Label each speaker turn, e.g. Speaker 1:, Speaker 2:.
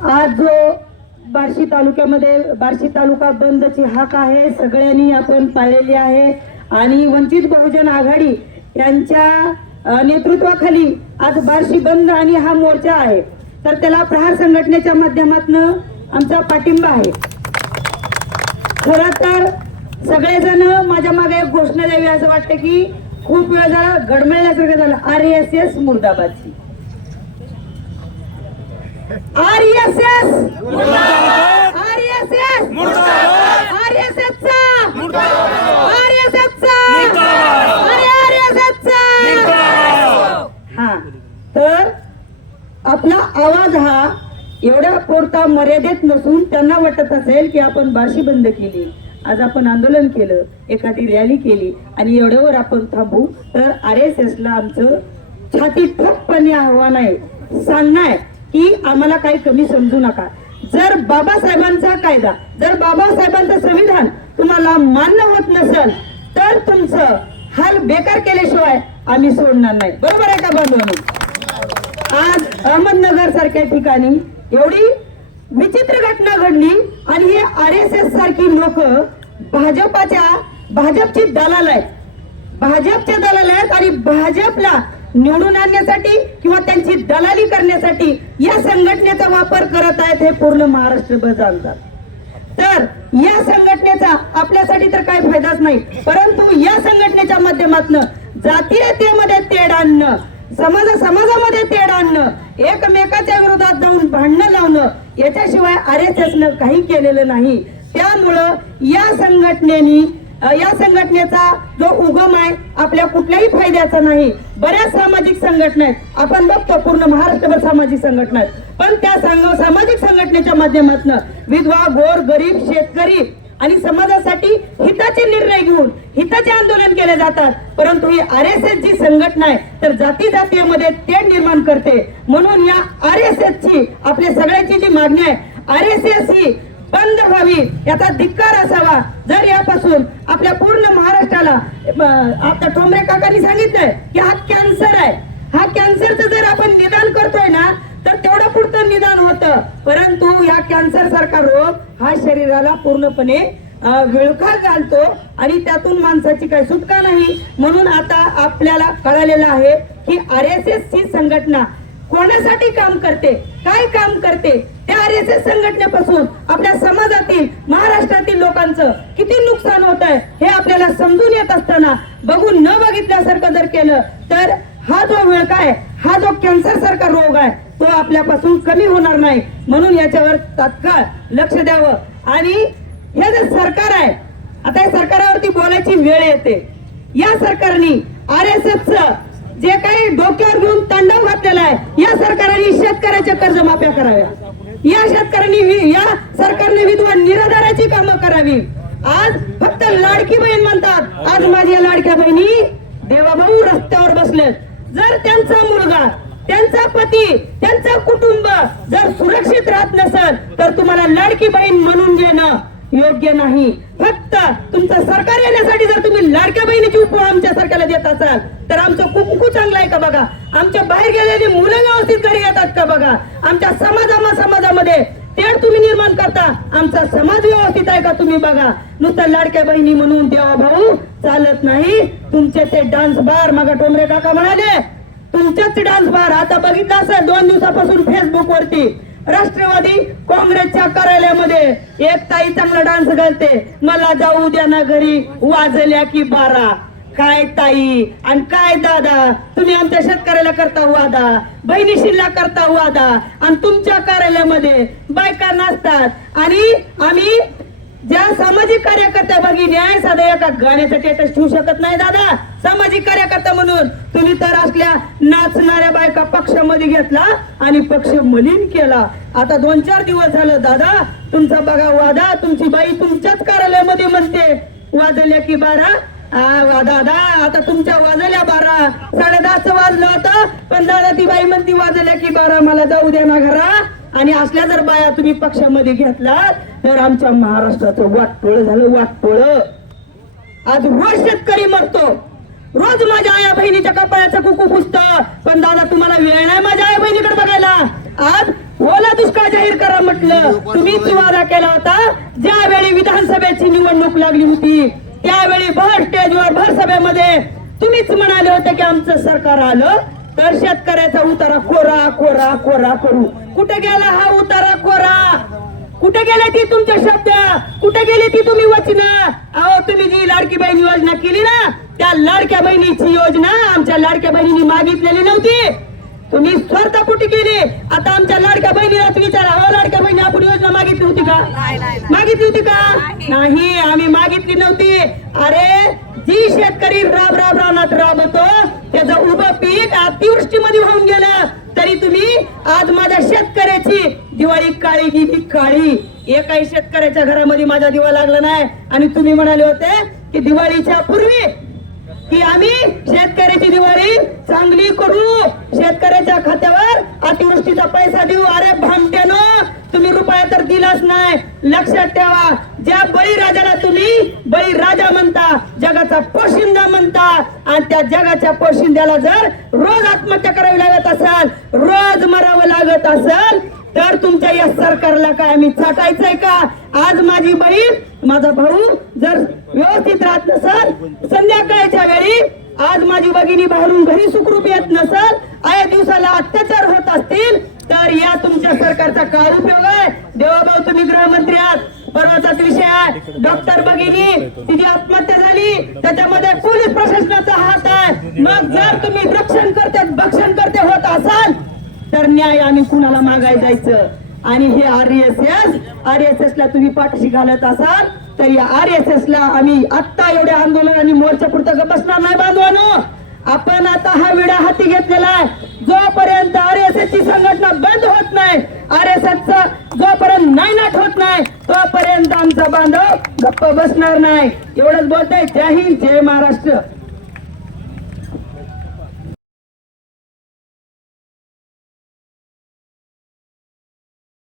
Speaker 1: आज जो बार्शी तालुक्यामध्ये बार्शी तालुका बंदची हाक आहे सगळ्यांनी आपण पाळलेली आहे. आणि वंचित बहुजन आघाडी यांच्या नेतृत्वाखाली आज बार्शी बंद आणि हा मोर्चा आहे. तर त्याला प्रहार संघटनेच्या माध्यमातून आमचा पाठिंबा आहे. खर तर सगळेजण माझ्या मागे एक घोषणा द्यावी असं वाटतं की खूप वेळ झाला गडमळल्यासारखं झालं. R S S मुर्दाबादची. R S S. R S S. R S S R S S R S हा. तर आपला आवाज हा एवढ्या पुरता मर्यादेत नसून त्यांना वाटत असेल की आपण बार्शी बंद केली. आज आपण आंदोलन केलं एखादी रॅली केली आणि एवढ्यावर आपण थांबू तर आर एस एस ला आमचं छाती ठोकपणे आव्हान आहे. सांगणं आहे की आम्हाला काही कमी समजू नका. जर बाबासाहेबांचा कायदा जर बाबासाहेबांचं संविधान तुम्हाला मान्य होत नसेल तर तुमचं हाल बेकार केल्याशिवाय आम्ही सोडणार नाही. बरोबर आहे का बांधवांनी आज अहमदनगर सारख्या ठिकाणी एवढी विचित्र घटना घडली आणि हे आर एस एस सारखी लोक भाजपाच्या भाजपची दलाल आहेत. भाजपचे दलाल आहेत आणि भाजपला निवडून आणण्यासाठी किंवा त्यांची दलाली करण्यासाठी या संघटनेचा वापर करत आहेत हे पूर्ण महाराष्ट्रभर जाणतात तर या संघटनेचा आपल्यासाठी तर काही फायदाच नाही परंतु या संघटनेच्या माध्यमातून जातीयतेमध्ये तेढ आणणं समाज समाजामध्ये तेढ आणणं एकमेकाच्या विरोधात जाऊन भांडणं लावणं याच्याशिवाय आर एस एस न काही केलेलं नाही. त्यामुळं या संघटनेनी या संघटनेचा जो उगम आहे आपल्या कुठल्याही फायद्याचा नाही. बऱ्याच सामाजिक संघटना आहेत. आपण बघतो पूर्ण महाराष्ट्रभर सामाजिक संघटना आहेत. पण त्या संघ सामाजिक संघटनेच्या माध्यमातून विधवा गोर गरीब शेतकरी आणि समाजासाठी हिताचे निर्णय घेऊन हिताचे आंदोलन केले जातात. परंतु ही आर एस एस जी संघटना आहे तर जाती जातीमध्ये ते निर्माण करते. म्हणून या आर एस एस ची आपल्या सगळ्यांची जी मागणी आहे आर एस एस ही बंद व्हावी याचा धिक्कार असावा. जर यापासून आपल्या पूर्ण महाराष्ट्राला आता ठोंबरे काकांनी सांगितलंय की हा कॅन्सर आहे. हा कॅन्सरचं जर आपण निदान करतोय ना तर तेवढं पुढचं निदान होतं. परंतु या कॅन्सर सारखा रोग हा शरीराला पूर्णपणे विळखा घालतो आणि त्यातून माणसाची काही सुटका नाही. म्हणून आता आपल्याला कळालेलं आहे की आर एस एस ही संघटना कोणासाठी काम करते? काय काम करते? त्या आर एस एस संघटनेपासून आपल्या समाजातील महाराष्ट्रातील लोकांचं किती नुकसान होत आहे हे आपल्याला समजून येत असताना बघून न बघितल्यासारखं जर केलं तर हा जो वेळ काय हा जो कॅन्सर सारखा रोग आहे तो आपल्यापासून कमी होणार नाही. म्हणून याच्यावर तात्काळ लक्ष द्यावं. आणि हे जे सरकार आहे आता या सरकारावरती बोलायची वेळ येते. या सरकारने आर एस एस जे काही डोक्यावर घेऊन तांडव घातलेला आहे या सरकारने शेतकऱ्याच्या कर्जमाफ्या कराव्या. या शेतकऱ्यांनी या सरकारने विधवा निराधाराची कामं करावी. आज फक्त लाडकी बहीण म्हणतात. आज माझ्या लाडक्या बहिणी देवाभाऊ रस्त्यावर बसलेत. जर त्यांचा मुलगा त्यांचा पती त्यांचं कुटुंब जर सुरक्षित राहत नसेल तर तुम्हाला लाडकी बहीण म्हणून घेणं योग्य नाही. फक्त तुमचं सरकार येण्यासाठी जर तुम्ही लाडक्या बहिणीची उपवा आमच्या सरकारला देत असाल तर आमचं कुकू चांगलं आहे का बघा? आमच्या बाहेर गेलेली मुलं व्यवस्थित घरी येतात का बघा? आमच्या समाजामा समाजामध्ये तेढ तुम्ही निर्माण करता आमचा समाज व्यवस्थित आहे का तुम्ही बघा? नुसतं लाडक्या बहिणी म्हणून देवा भाऊ चालत नाही. तुमचे ते डान्स बार मग टोमरे काका म्हणाले तुमच्याच डान्स बार आता बघितला असेल दोन दिवसापासून फेसबुक वरती. राष्ट्रवादी काँग्रेसच्या कार्यालयामध्ये एक ताई चांगला डान्स घालते. मला जाऊ द्या ना घरी वाजल्या की बारा. काय ताई आणि काय दादा? तुम्ही आमच्या शेतकऱ्याला करता वादा. बहिणीशीला करता वादा. आणि तुमच्या कार्यालयामध्ये बायका नाचतात. आणि आम्ही ज्या सामाजिक कार्यकर्त्या भगिनी आहे साधा एका गाण्याचा स्टेटस ठेवू शकत नाही दादा. सामाजिक कार्यकर्ता म्हणून तुम्ही तर असल्या नाचणाऱ्या बायका पक्षामध्ये घेतला आणि पक्ष मलिन केला. आता दोन चार दिवस झालं दादा. तुमचा बघा वादा तुमची बाई तुमच्याच कार्यालयामध्ये म्हणते वाजल्या की बारा? आ, वा दादा आता तुमच्या वाजल्या बारा. साडे दहाच वाजलं होतं पण दादा ती बाई म्हणती वाजल्या की बारा मला जाऊ द्या ना घरा. आणि असल्या जर बाया तुम्ही पक्षामध्ये घेतलात तर आमच्या महाराष्ट्राचं वाटोळ झालं वाटोळ. आज रोज शेतकरी मरतो. रोज माझ्या आया बहिणीच्या कपाळाचं कुकू पुसत. पण दादा तुम्हाला वेळ नाही माझ्या आया बहिणीकडे बघायला. आज ओला दुष्काळ जाहीर करा म्हटलं. तुम्ही वादा केला होता. ज्यावेळी विधानसभेची निवडणूक लागली होती त्यावेळी भर स्टेजवर भर सभेमध्ये तुम्हीच म्हणाले होते की आमचं सरकार आलं तर शेतकऱ्याचा उतारा कोरा कोरा कोरा करू. कुठे गेला हा उतारा कोरा कुठे गेले ती तुमचे शब्द? कुठे गेली ती तुम्ही वचन? अहो तुम्ही जी लाडकी बहीण योजना केली ना त्या लाडक्या बहिणीची योजना आमच्या लाडक्या बहिणीने मागितलेली नव्हती. तुम्ही स्वार्थापोटी केली. आता आमच्या लाडक्या बहिणीलाच विचारा हो लाडक्या बहिणी आपण योजना मागितली होती का? मागितली होती का? नाही आम्ही मागितली नव्हती. अरे जी शेतकरी राब राब रानात राबतो त्याचं उभं पीक अतिवृष्टीमध्ये वाहून गेलं. आज माझ्या शेतकऱ्याची दिवाळी काळी गेली काळी. एकाही शेतकऱ्याच्या घरामध्ये माझा दिवा लागला नाही. आणि तुम्ही म्हणाले होते की दिवाळीच्या पूर्वी की आम्ही शेतकऱ्याची दिवाळी चांगली करू. शेतकऱ्याच्या खात्यावर अतिवृष्टीचा पैसा देऊ. अरे भामट्यानो तुम्ही रुपया तर दिलाच नाही. लक्षात ठेवा ज्या बळीराजाला तुम्ही बळीराजा म्हणता जगाचा पोशिंदा म्हणता आणि त्या जगाच्या पोशिंद्याला जर रोज आत्महत्या करावी लागत असाल रोज असेल तर तुमच्या या सरकारला काय आम्ही चाटायचंय का? आज माझी बहीण माझा भाऊ जर व्यवस्थित राहत नसल संध्याकाळच्या वेळी आज माझी भगिनी बाहेरून घरी सुखरूप येत नसल आया दिवसाला अत्याचार होत असतील तर या तुमच्या सरकारचा काय उपयोग आहे? देवाभाऊ तुम्ही गृहमंत्री आहात. परवाचाच विषय आहे. डॉक्टर भगिनी तिची आत्महत्या झाली. त्याच्यामध्ये पोलीस प्रशासनाचा हात आहे. मग जर तुम्ही रक्षण करते भक्षण करते होत असाल तर न्याय आम्ही कुणाला मागाय जायचं? आणि हे R S S R S S ला तुम्ही पाठीशी घालत असाल तर या आर एस एस ला आम्ही आत्ता एवढ्या आंदोलन आणि मोर्चा पुरतं बसणार नाही बांधवानो. आपण आता हा विडा हाती घेतलेला आहे. जोपर्यंत आर एस एस ची संघटना बंद होत नाही आर एस एस चा जोपर्यंत नायनाट होत नाही तोपर्यंत आमचा बांधव गप्प बसणार नाही. एवढंच बोलतोय. जय हिंद जय महाराष्ट्र.